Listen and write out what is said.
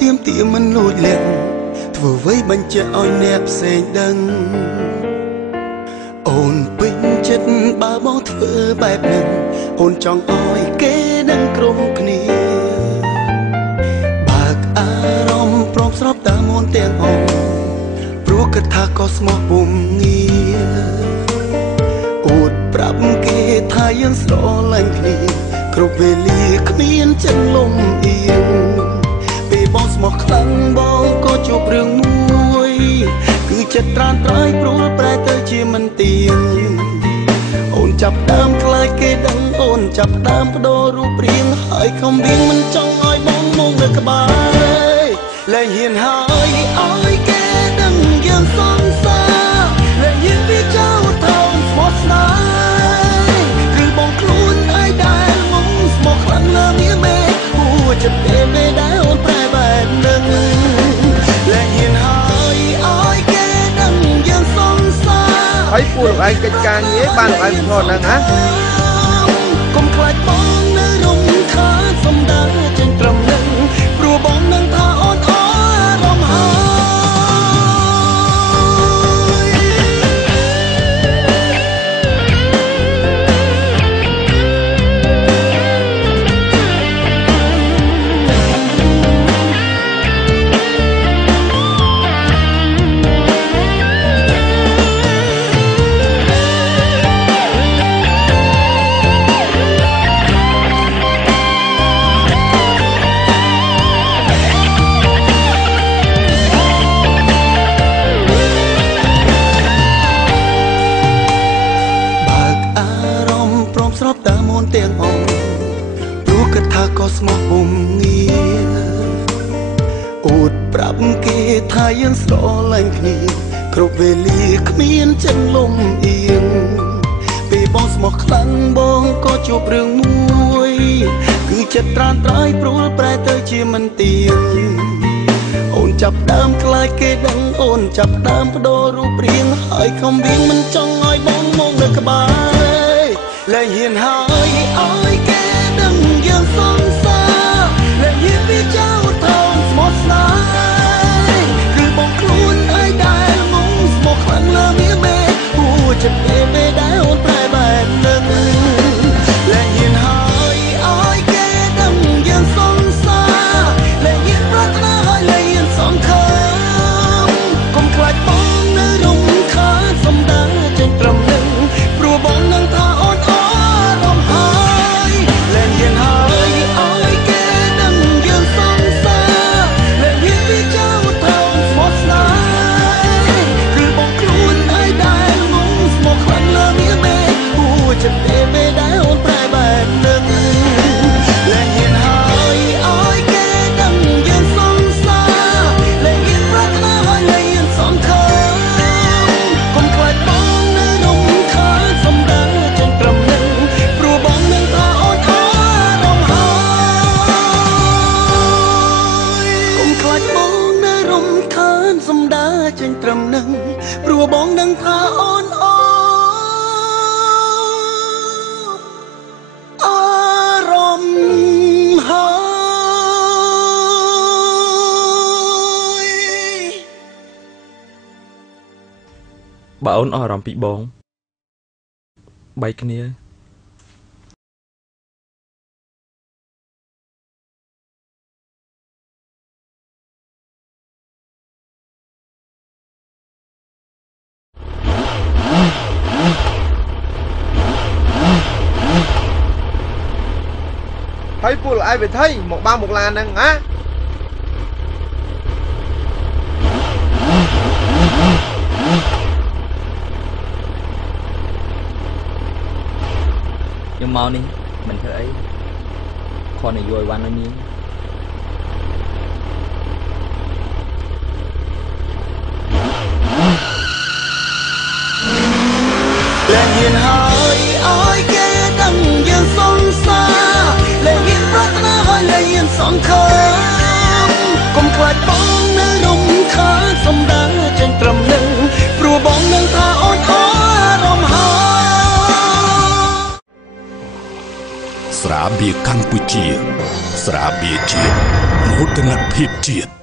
ទៀមទាមិនលួចលះធ្វើអ្វីបញ្ជាក់ឲ្យអ្នកផ្សេងដឹងអូនពេញចិត្តបើបងធ្វើបែបហ្នឹងអូនចង់ឲ្យគេដឹងក្រុមគ្នាបើកអារម្មណ៍ព្រមស្របតាមអូនទាំងអស់ព្រោះគិតថាក៏ស្មោះពុំងាអួតប្រាប់គេថាយើងស្រឡាញ់គ្នាគ្រប់វេលាគ្មានចិនលំអៀងពេលបងស្មោះខ្លាំងបងក៏ជួបរឿងមួយគឺចិត្តត្រានត្រៃព្រួលប្រែទៅជាមិនទៀងអូនចាប់ដើមខ្លាចគេដឹងអូនចាប់ដើមបដូររូបរាងហើយខំវិញមិនចង់ឲ្យបងមកនៅក្បែរលែងហ៊ានហើយឲ្យគេដឹងយើងសង្សារលែងហ៊ានពីចោលថោងស្មោះស្នេហ៍ឬបងខ្លួនឯងដែលងងស្មោះខ្លាំងណាស់នេះមេគួរចិត្តពេលដែលអូនប្រែបែបនឹងលែងហ៊ានហើយឲ្យគេដឹងយើងសង្សារហើយពូលោកឯងកិច្ចការងារបានលោកឯងធ្ងន់ហ្នឹងណាកុំខ្លាចបងនៅរំខានសំដៅចេញត្រឹមនឹងព្រោះបងនឹងថាអូនអរំហើយទាំងអស់ព្រោះគិតថាក៏ស្មោះពុំងាអួតប្រាប់គេថាយើងស្រឡាញ់គ្នាគ្រប់វេលាគ្មានចិនលំអៀងពេលបងស្មោះខ្លាំងបងក៏ជួបរឿងមួយគឺចិត្តត្រានត្រៃព្រួលប្រែទៅជាមិនទៀងអូនចាប់ដើមខ្លាចគេដឹងអូនចាប់ដើមបដូររូបរាងហើយខំវិញមិនចង់ឲ្យបងមកនៅក្បែរលែងហ៊ានហើយឲ្យគេដឹងយើងសង្សារលែងហ៊ានពីចោលថោងស្មោះស្នេហ៍គឺបងខ្លួនឯងដែលងងស្មោះខ្លាំងណាស់នេះមេគួរចិត្តពេលដែលអូនប្រែបែបនឹងលែងហ៊ានហើយឲ្យគេដឹងយើងសង្សារលែងហ៊ានប្រាថ្នាឲ្យលែងហ៊ានសង្ឃឹមកុំខ្លាចបងនៅរំខានសំដៅចេញត្រឹមនឹងព្រោះបងនឹងថាអូនចិត្តពេលដែលអូនប្រែបែបនឹងលែងហ៊ានហើយឲ្យគេដឹងយើងសង្សារលែងហ៊ានប្រាថ្នាឲ្យលែងហ៊ានសង្ឃឹមកុំខ្លាចបងនៅរំខានសំដៅចេញត្រឹមនឹងព្រោះបងនឹងថាអូនអរំហើយកុំខ្លាចបងនៅរំខានសំដៅចេញត្រឹមនឹងព្រោះបងនឹងថាអូនបើអូនអស់អារម្មណ៍ពីបងបែកគ្នាហើយពូលោកឯងវាថៃមកបាំងមកឡានហ្នឹងណាខ្ញុំមកនេះមិនធ្វើអីខនយោវ៉ាន់នៅនេះលែងហ៊ានហើយឲ្យគេដឹងយើងសង្សារលែងហ៊ានប្រាថ្នាឲ្យលែងហ៊ានសង្ឃឹមកុំខ្លាចបងនៅរំខានសំដៅចេញត្រឹមនឹងព្រោះបងនឹងថាអូនអរំហើយ ស្រាបៀរកម្ពុជាស្រាបៀរជាតិ មោទនភាពជាតិ